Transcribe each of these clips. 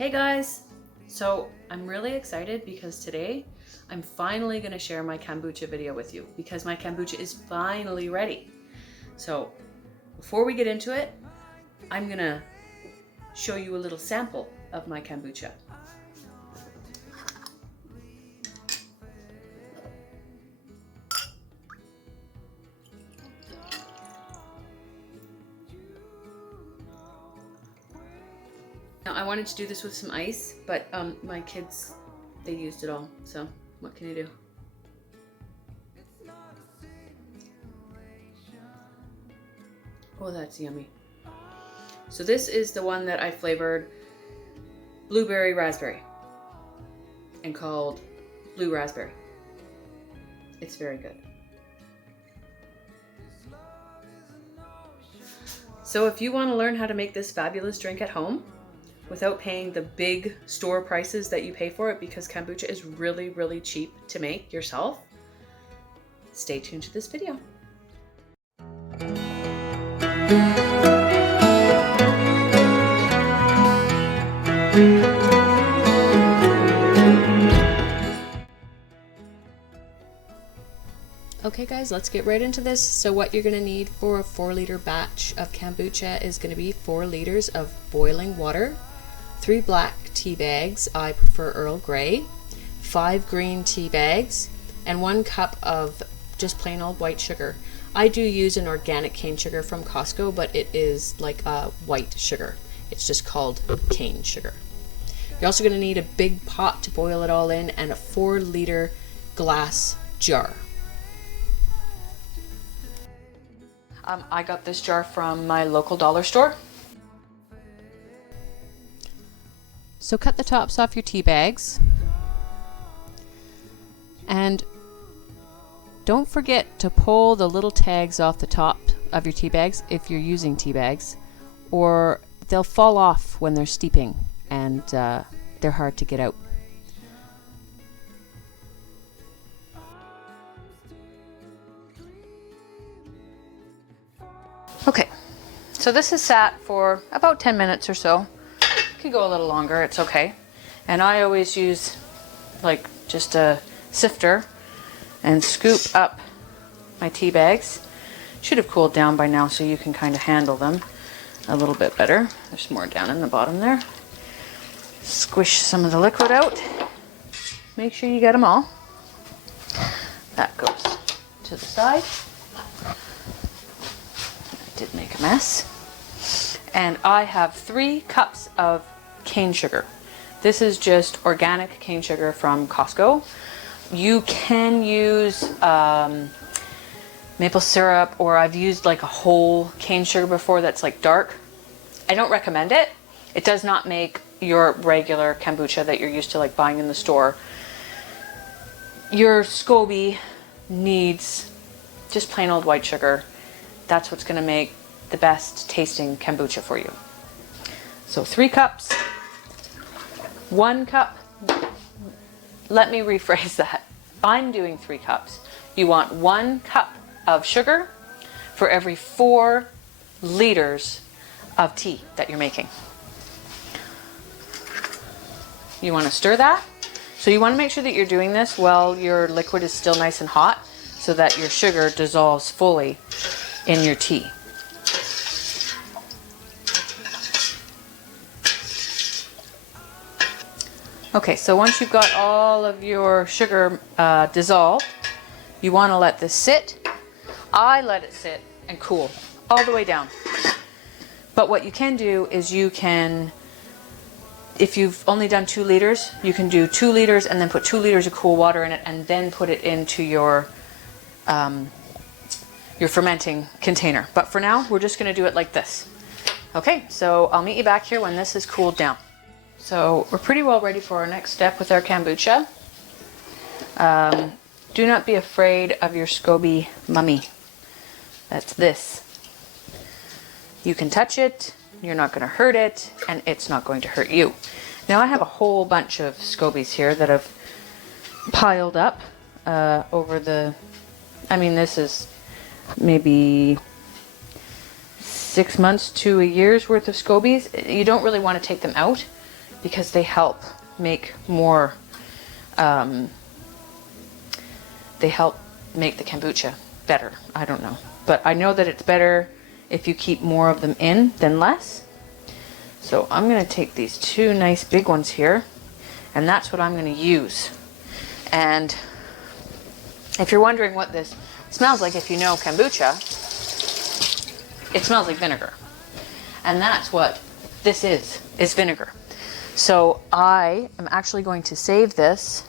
Hey guys! So I'm really excited because today I'm finally going to share my kombucha video with you because my kombucha is finally ready. So before we get into it, I'm going to show you a little sample of my kombucha. Now I wanted to do this with some ice, but my kids, they used it all, so what can you do? Oh, that's yummy. So this is the one that I flavored blueberry raspberry and called Blue Raspberry. It's very good. So if you want to learn how to make this fabulous drink at home without paying the big store prices that you pay for it, because kombucha is really, really cheap to make yourself, stay tuned to this video. Okay guys, let's get right into this. So what you're going to need for a 4-liter batch of kombucha is going to be 4 liters of boiling water, 3 black tea bags, I prefer Earl Grey, 5 green tea bags, and 1 cup of just plain old white sugar. I do use an organic cane sugar from Costco, but it is like a white sugar. It's just called cane sugar. You're also going to need a big pot to boil it all in and a 4-liter glass jar. I got this jar from my local dollar store. So cut the tops off your tea bags. And don't forget to pull the little tags off the top of your tea bags if you're using tea bags, or they'll fall off when they're steeping and they're hard to get out. Okay, so this is sat for about 10 minutes or so. Could go a little longer, it's okay. And I always use like just a sifter and scoop up my tea bags. Should have cooled down by now so you can kind of handle them a little bit better. There's more down in the bottom there. Squish some of the liquid out. Make sure you get them all. That goes to the side. Did make a mess. And I have 3 cups of cane sugar. This is just organic cane sugar from Costco. You can use maple syrup, or I've used like a whole cane sugar before that's like dark. I don't recommend it. It does not make your regular kombucha that you're used to like buying in the store. Your SCOBY needs just plain old white sugar. That's what's going to make the best tasting kombucha for you. So 3 cups, 1 cup. Let me rephrase that. I'm doing 3 cups. You want 1 cup of sugar for every 4 liters of tea that you're making. You want to stir that. So you want to make sure that you're doing this while your liquid is still nice and hot, so that your sugar dissolves fully in your tea. Okay, so once you've got all of your sugar dissolved, you want to let this sit. I let it sit and cool all the way down. But what you can do is you can, if you've only done 2 liters, you can do 2 liters and then put 2 liters of cool water in it and then put it into your fermenting container. But for now, we're just going to do it like this. Okay, so I'll meet you back here when this is cooled down. So we're pretty well ready for our next step with our kombucha. Do not be afraid of your SCOBY mummy. That's this. You can touch it, you're not going to hurt it, and it's not going to hurt you. Now I have a whole bunch of SCOBYs here that have piled up over the, this is maybe 6 months to a year's worth of SCOBYs. You don't really want to take them out. because they help make more, they help make the kombucha better. I don't know. But I know that it's better if you keep more of them in than less. So I'm going to take these 2 nice big ones here, and that's what I'm going to use. And if you're wondering what this smells like, if you know kombucha, it smells like vinegar. And that's what this is vinegar. So I am actually going to save this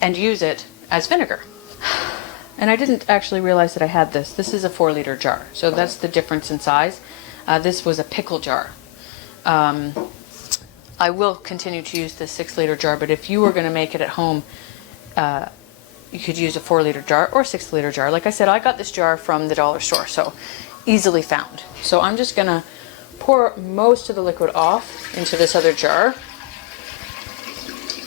and use it as vinegar. And I didn't actually realize that I had this. This is a 4-liter jar, so that's the difference in size. This was a pickle jar. I will continue to use this 6-liter jar, but if you were going to make it at home, you could use a 4-liter jar or 6-liter jar. Like I said, I got this jar from the dollar store, so easily found. So I'm just going to pour most of the liquid off into this other jar.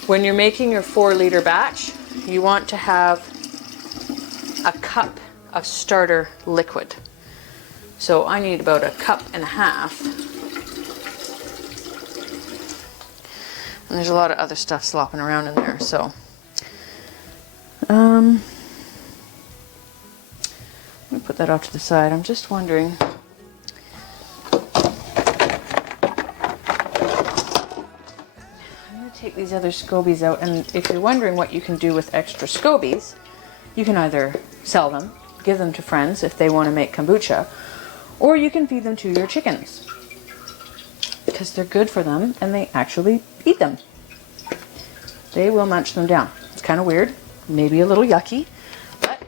When you're making your 4-liter batch, you want to have a cup of starter liquid. So I need about 1.5 cups. And there's a lot of other stuff slopping around in there, so let me put that off to the side. I'm just wondering, I'm going to take these other scobies out, and if you're wondering what you can do with extra scobies, you can either sell them, give them to friends if they want to make kombucha, or you can feed them to your chickens because they're good for them and they actually eat them. They will munch them down. It's kind of weird, maybe a little yucky, but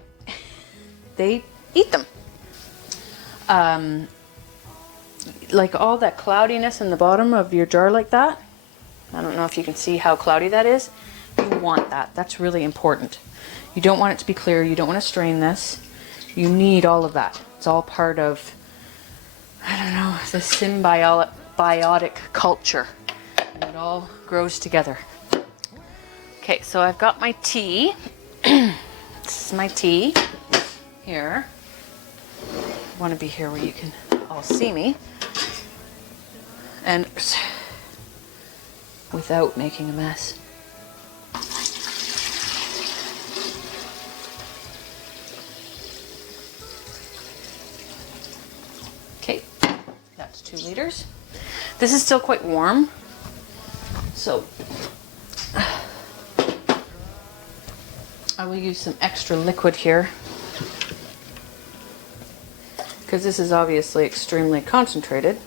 they eat them. Like all that cloudiness in the bottom of your jar like that, I don't know if you can see how cloudy that is. You want that. That's really important. You don't want it to be clear. You don't want to strain this. You need all of that. It's all part of, I don't know, the symbiotic culture. And it all grows together. Okay, so I've got my tea. This is my tea here. I want to be here where you can all see me. And without making a mess. Okay, that's 2 liters. This is still quite warm, so I will use some extra liquid here because this is obviously extremely concentrated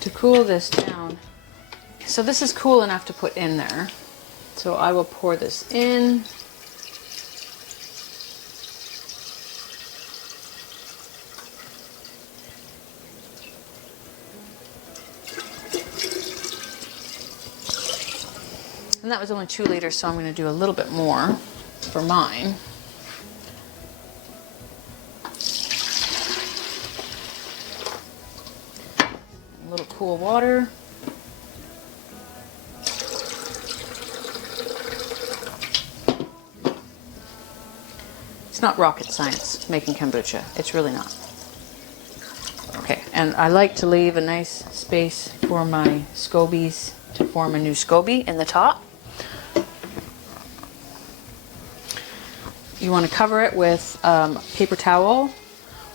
to cool this down. So this is cool enough to put in there. So I will pour this in. And that was only 2 liters, so I'm going to do a little bit more for mine. A little cool water. It's not rocket science making kombucha. It's really not. Okay, and I like to leave a nice space for my scobies to form a new SCOBY in the top. You want to cover it with paper towel,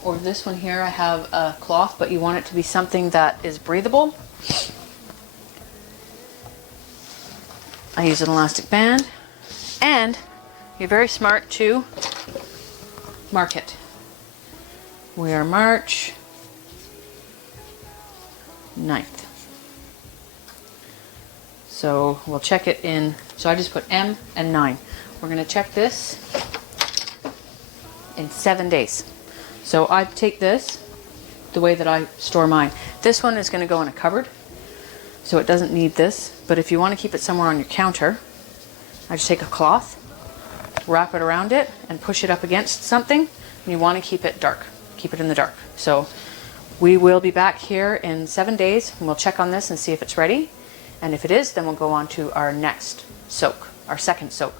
or this one here I have a cloth, but you want it to be something that is breathable. I use an elastic band, and you're very smart to mark it. We are March 9th. So we'll check it in, so I just put M and 9. We're going to check this in 7 days. So I take this the way that I store mine. This one is going to go in a cupboard, so it doesn't need this, but if you want to keep it somewhere on your counter, I just take a cloth, wrap it around it, and push it up against something, and you want to keep it dark. Keep it in the dark. So we will be back here in 7 days, and we'll check on this and see if it's ready, and if it is, then we'll go on to our next soak, our second soak.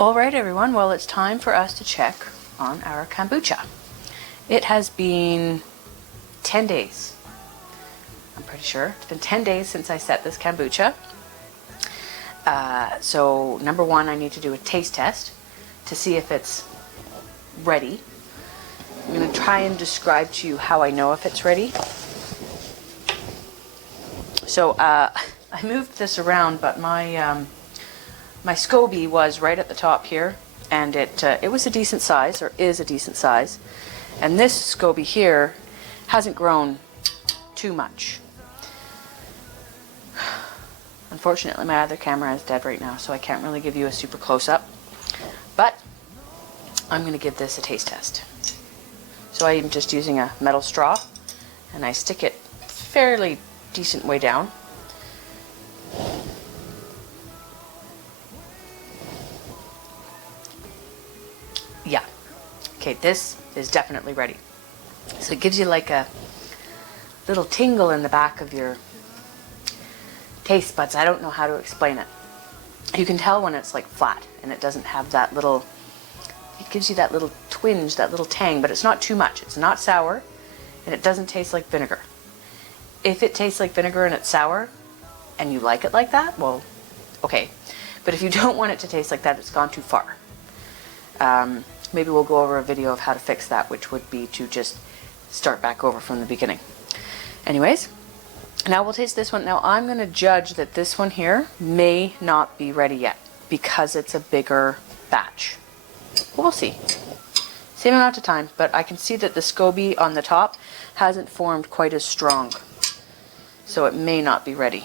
Alright everyone, well it's time for us to check on our kombucha. It has been 10 days. I'm pretty sure. It's been 10 days since I set this kombucha. So number one, I need to do a taste test to see if it's ready. I'm going to try and describe to you how I know if it's ready. So I moved this around, but my my SCOBY was right at the top here, and it was a decent size, or is a decent size. And this SCOBY here hasn't grown too much. Unfortunately, my other camera is dead right now, so I can't really give you a super close-up. But I'm going to give this a taste test. So I am just using a metal straw, and I stick it fairly decent way down. Yeah. Okay, this is definitely ready. So it gives you like a little tingle in the back of your taste buds. I don't know how to explain it. You can tell when it's like flat and it doesn't have that little, it gives you that little twinge, that little tang, but it's not too much. It's not sour, and it doesn't taste like vinegar. If it tastes like vinegar and it's sour and you like it like that, well, okay. But if you don't want it to taste like that, it's gone too far. Maybe we'll go over a video of how to fix that, which would be to just start back over from the beginning. Anyways, now we'll taste this one. Now I'm going to judge that this one here may not be ready yet because it's a bigger batch. But we'll see. Same amount of time, but I can see that the SCOBY on the top hasn't formed quite as strong. So it may not be ready.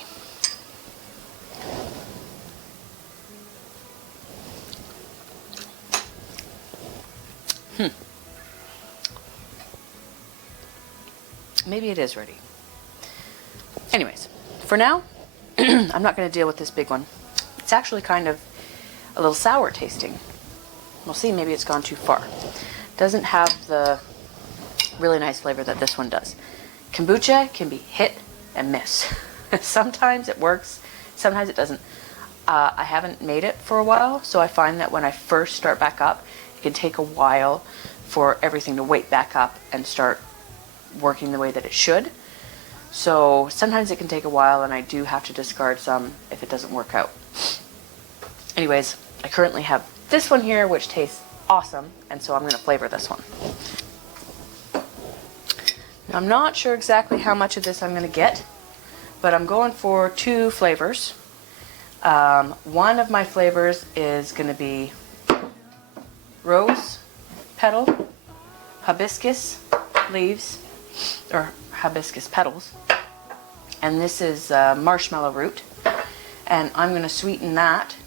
Maybe it is ready. Anyways, for now, I'm not going to deal with this big one. It's actually kind of a little sour tasting. We'll see, maybe it's gone too far. Doesn't have the really nice flavor that this one does. Kombucha can be hit and miss. Sometimes it works, sometimes it doesn't. I haven't made it for a while, so I find that when I first start back up, it can take a while for everything to wake back up and start working the way that it should. So sometimes it can take a while, and I do have to discard some if it doesn't work out. Anyways, I currently have this one here, which tastes awesome, and so I'm going to flavor this one. Now, I'm not sure exactly how much of this I'm going to get, but I'm going for 2 flavors. One of my flavors is going to be rose petal, hibiscus leaves, or hibiscus petals, and this is marshmallow root, and I'm going to sweeten that,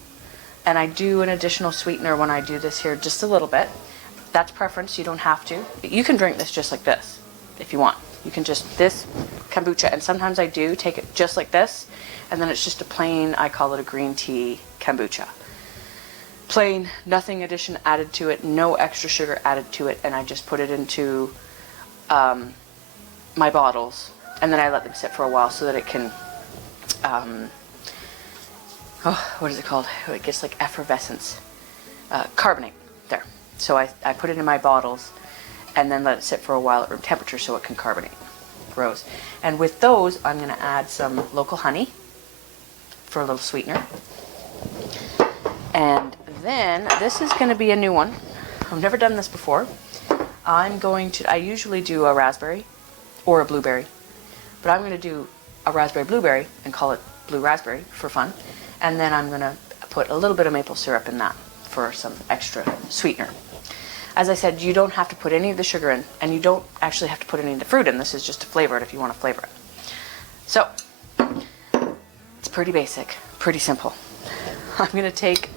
and I do an additional sweetener when I do this here, just a little bit. That's preference, you don't have to. You can drink this just like this if you want. You can just, this kombucha, and sometimes I do take it just like this, and then it's just a plain, I call it a green tea kombucha. Plain, nothing addition added to it, no extra sugar added to it, and I just put it into my bottles, and then I let them sit for a while so that it can, what is it called? It gets like effervescence, carbonate, there. So I put it in my bottles and then let it sit for a while at room temperature so it can carbonate, grows. And with those, I'm going to add some local honey for a little sweetener. And then, this is going to be a new one. I've never done this before. I usually do a raspberry or a blueberry, but I'm going to do a raspberry blueberry and call it blue raspberry for fun. And then I'm going to put a little bit of maple syrup in that for some extra sweetener. As I said, you don't have to put any of the sugar in, and you don't actually have to put any of the fruit in. This is just to flavor it if you want to flavor it. So, it's pretty basic, pretty simple. I'm going to take,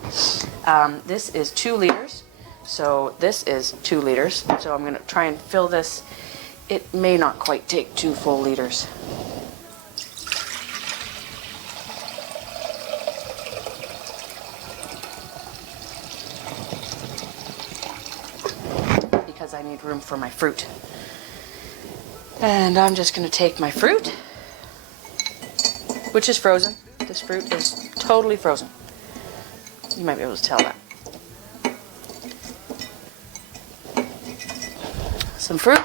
this is 2 liters, so this is 2 liters, so I'm going to try and fill this. It may not quite take 2 full liters. Because I need room for my fruit. And I'm just going to take my fruit, which is frozen. This fruit is totally frozen. You might be able to tell that. Some fruit.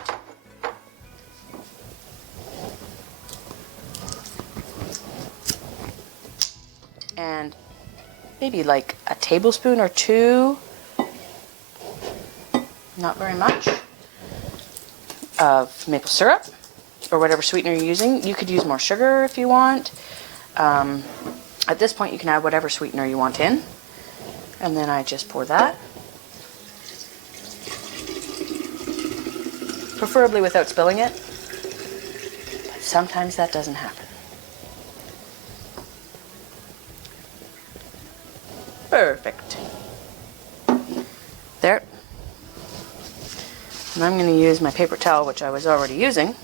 maybe like a tablespoon or two, not very much, of maple syrup or whatever sweetener you're using. You could use more sugar if you want. At this point you can add whatever sweetener you want in, and then I just pour that, preferably without spilling it, but sometimes that doesn't happen. Perfect. There. And I'm going to use my paper towel, which I was already using.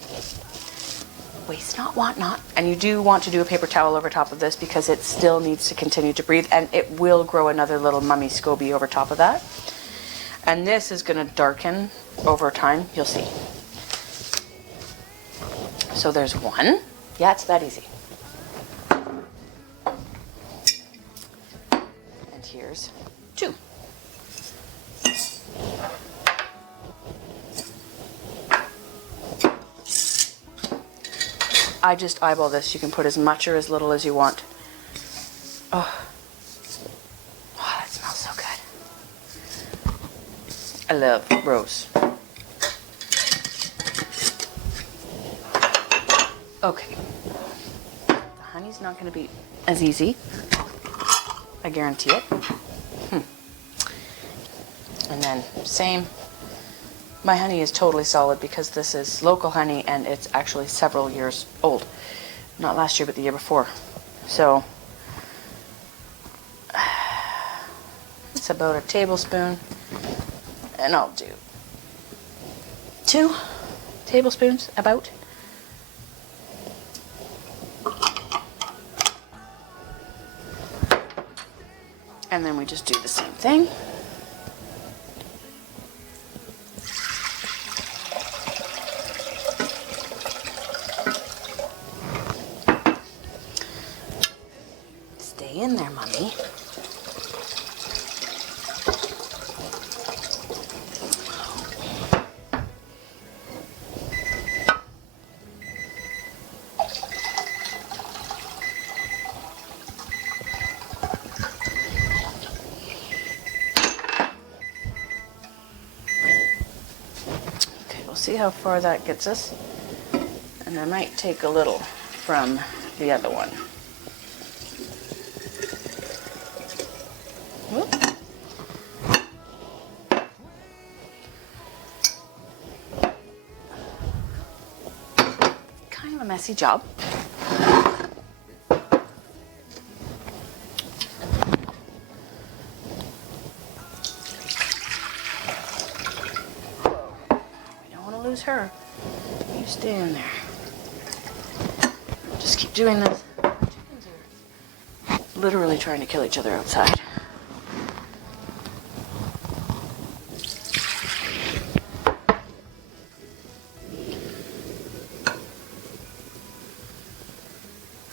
Waste not, want not. And you do want to do a paper towel over top of this because it still needs to continue to breathe, and it will grow another little mummy SCOBY over top of that. And this is going to darken over time, you'll see. So there's one. Yeah, it's that easy. And here's two. I just eyeball this. You can put as much or as little as you want. Oh, that smells so good. I love rose. Okay. The honey's not going to be as easy. I guarantee it. And then same. My honey is totally solid because this is local honey and it's actually several years old. Not last year, but the year before. So it's about a tablespoon, and I'll do 2 tablespoons about. And then we just do the same thing. Stay in there, Mummy. See how far that gets us, and I might take a little from the other one. Whoop. Kind of a messy job. Lose her. You stay in there. Just keep doing this. Chickens are literally trying to kill each other outside.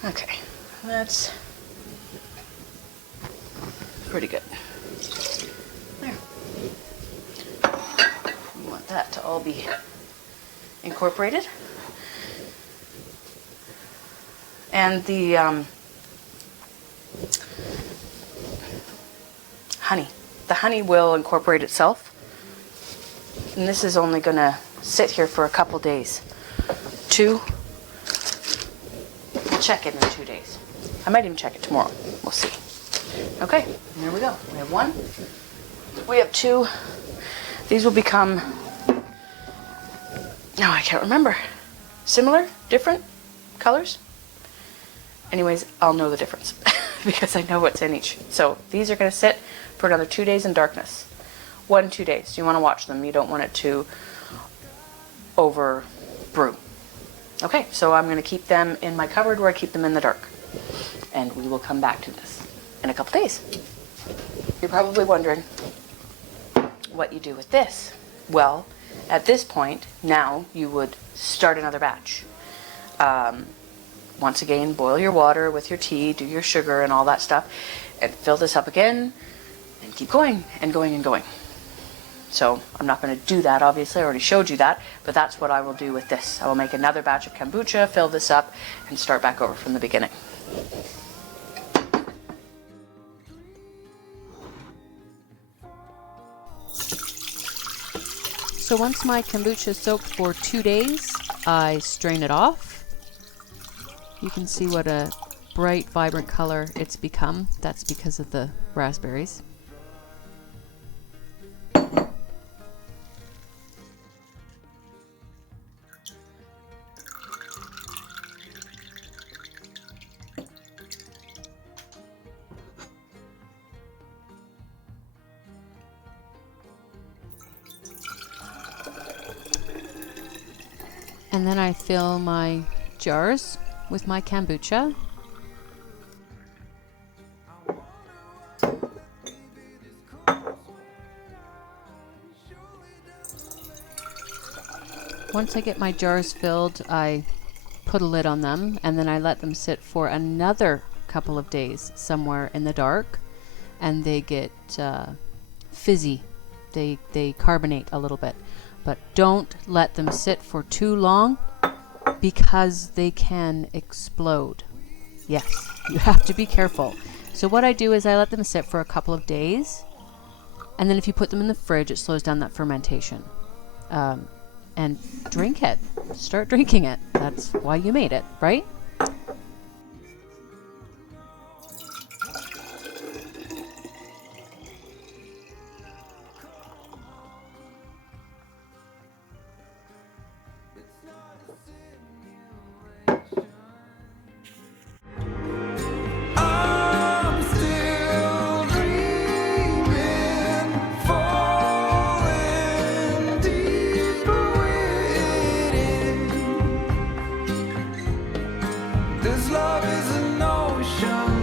Okay, that's pretty good. There. We want that to all be incorporated. And the honey. The honey will incorporate itself. And this is only going to sit here for a couple days. 2. We'll check it in 2 days. I might even check it tomorrow. We'll see. Okay, there we go. We have 1. We have 2. These will become... No, I can't remember. Similar? Different colors? Anyways, I'll know the difference because I know what's in each. So these are going to sit for another 2 days in darkness. 1, 2 days. You want to watch them. You don't want it to over brew. Okay, so I'm going to keep them in my cupboard where I keep them in the dark. And we will come back to this in a couple days. You're probably wondering what you do with this. Well, at this point, now you would start another batch. Once again, boil your water with your tea, do your sugar and all that stuff, and fill this up again, and keep going and going and going. So I'm not going to do that, obviously, I already showed you that, but that's what I will do with this. I will make another batch of kombucha, fill this up, and start back over from the beginning. So once my kombucha soaked for 2 days, I strain it off. You can see what a bright, vibrant color it's become. That's because of the raspberries. And then I fill my jars with my kombucha. Once I get my jars filled, I put a lid on them and then I let them sit for another couple of days somewhere in the dark, and they get fizzy. They carbonate a little bit. But don't let them sit for too long because they can explode. Yes, you have to be careful. So what I do is I let them sit for a couple of days, and then if you put them in the fridge, it slows down that fermentation. And drink it. Start drinking it. That's why you made it, right? This love is an ocean.